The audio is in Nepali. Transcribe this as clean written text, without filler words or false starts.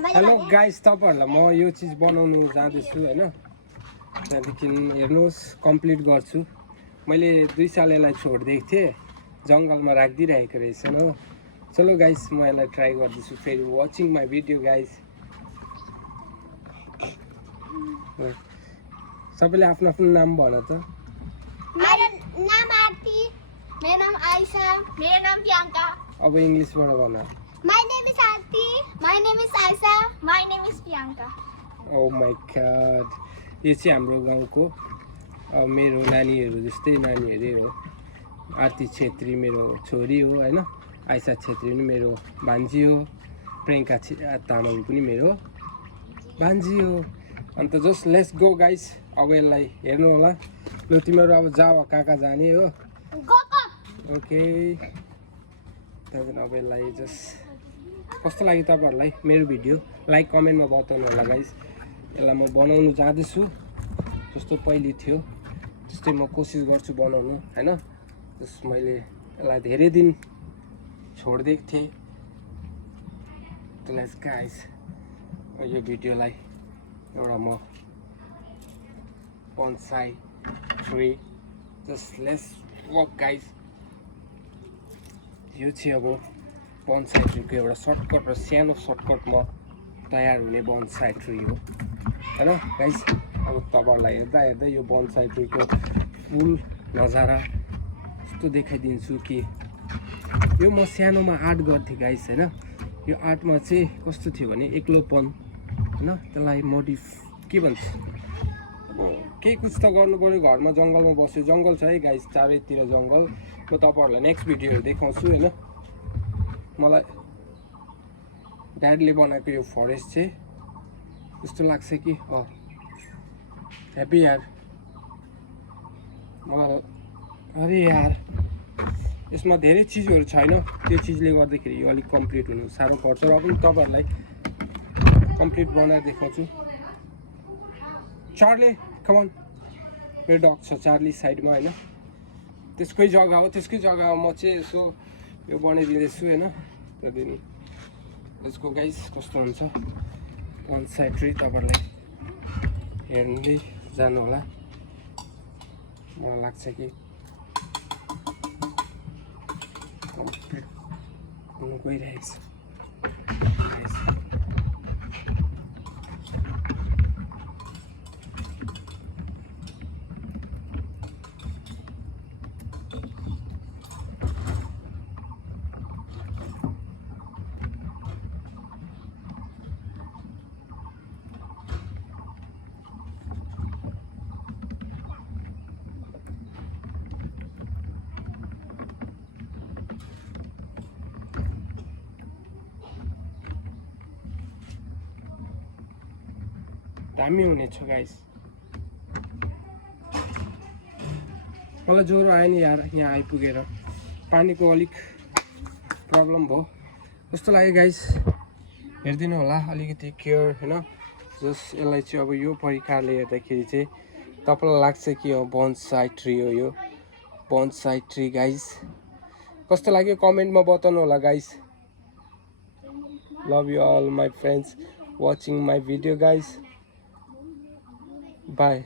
हेलो गाइस, तपाईहरुलाई म यो चीज बनाउनु जाँदैछु हैन। त्यहाँदेखि हेर्नुहोस् कम्प्लिट गर्छु। मैले 2 साल यसलाई छोड्दिएको थिएँ, जंगलमा राखिदिरहेको रहेछ हो। चलो गाइस, म यसलाई ट्राई गर्दैछु। फेरि वाचिङ माई भिडियो गाइस। सबैले आफ्नो आफ्नो नाम भन त। मेरो नाम आरती, मेरो नाम आइशा, मेरो नाम प्रियंका। अब इंग्लिशबाट भन। My name is Aarti. My name is Aisha. My name is Priyanka. Oh my god. यो चाहिँ हाम्रो गाउँको मेरो नानीहरू जस्तै नानीहरु हो। आरती छेत्री मेरो छोरी हो हैन। आइशा छेत्री पनि मेरो भान्जी हो। प्रियंका तामाङ पनि मेरो भान्जी हो। अन्त जस्ट लेट्स गो गाइस। अब यसलाई हेर्नु होला। ल तिमीहरु अब जाऊ कहाँ जाने हो। Go. ओके। अब यसलाई जस्ट कस्तो लाग्यो तपाईहरुलाई मेरो भिडियो लाइक कमेन्टमा बताउनु होला गाइस। यसलाई म बनाउनु जाँदैछु जस्तो पहिले थियो त्यस्तै म कोसिस गर्छु बनाउनु हैन। जस मैले यसलाई धेरै दिन छोड्दिएको थिएँ। त लेट्स गाइस, यो भिडियोलाई एउटा म bonsai tree just let's work guys. यो चाहिँ अब bonsai tree को एउटा सर्टकट र सानो सर्टकटमा तयार हुने bonsai tree हो हैन गाइस। अब तपाईहरुलाई हेर्दा यो bonsai tree को फुल नजारा यस्तो देखाइदिन्छु कि यो म सानोमा आर्ट गर्थेँ गाइस हैन। यो आर्टमा चाहिँ कस्तो थियो भने एक्लोपन हैन, त्यसलाई मोडिफ के भन्छ, के कुछ त गर्नु पर्यो। घरमा जंगलमा बस्यो, जंगल छ है गाइस, चारैतिर जंगल। म तपाईहरुलाई नेक्स्ट भिडियोहरु देखाउँछु हैन। मलाई ड्याडले बनाएको यो फरेस्ट चाहिँ यस्तो लाग्छ कि ह्यापी यार मलाई। अरे यार यसमा धेरै चीजहरु छैन, त्यो चीजले गर्दाखेरि यो अलि कम्प्लिट हुनु साह्रो पर्छ। र पनि तपाईहरुलाई कम्प्लिट बनाएर देखाउँछु। चार्ली कम अन, मेरो डग छ चार्ली साइडमा हैन। त्यसकै जग्गा हो, त्यसकै जग्गामा म चाहिँ यसो यो बनाइदिँदैछु हैन। त्यहाँदेखि लेट्स गो गाइस, कस्तो हुन्छ bonsai tree तपाईहरुलाई हेर्दै जानु होला। मलाई लाग्छ कि कम्प्लिट हुन गइरहेको छ। दामी हुनेछ गाइस। मलाई ज्वरो आयो नि यार यहाँ आइपुगेर, पानीको अलिक प्रब्लम भयो जस्तो लाग्यो गाइस। हेर्दिनु होला अलिकति केयर हैन। जस यसलाई चाहिँ अब यो परिकारले हेर्दाखेरि चाहिँ तपाईलाई लाग्छ कि bonsai tree हो यो bonsai tree गाइस। कस्तो लाग्यो कमेन्टमा बताउनु होला guys. Love you all my friends watching my video guys. Bye.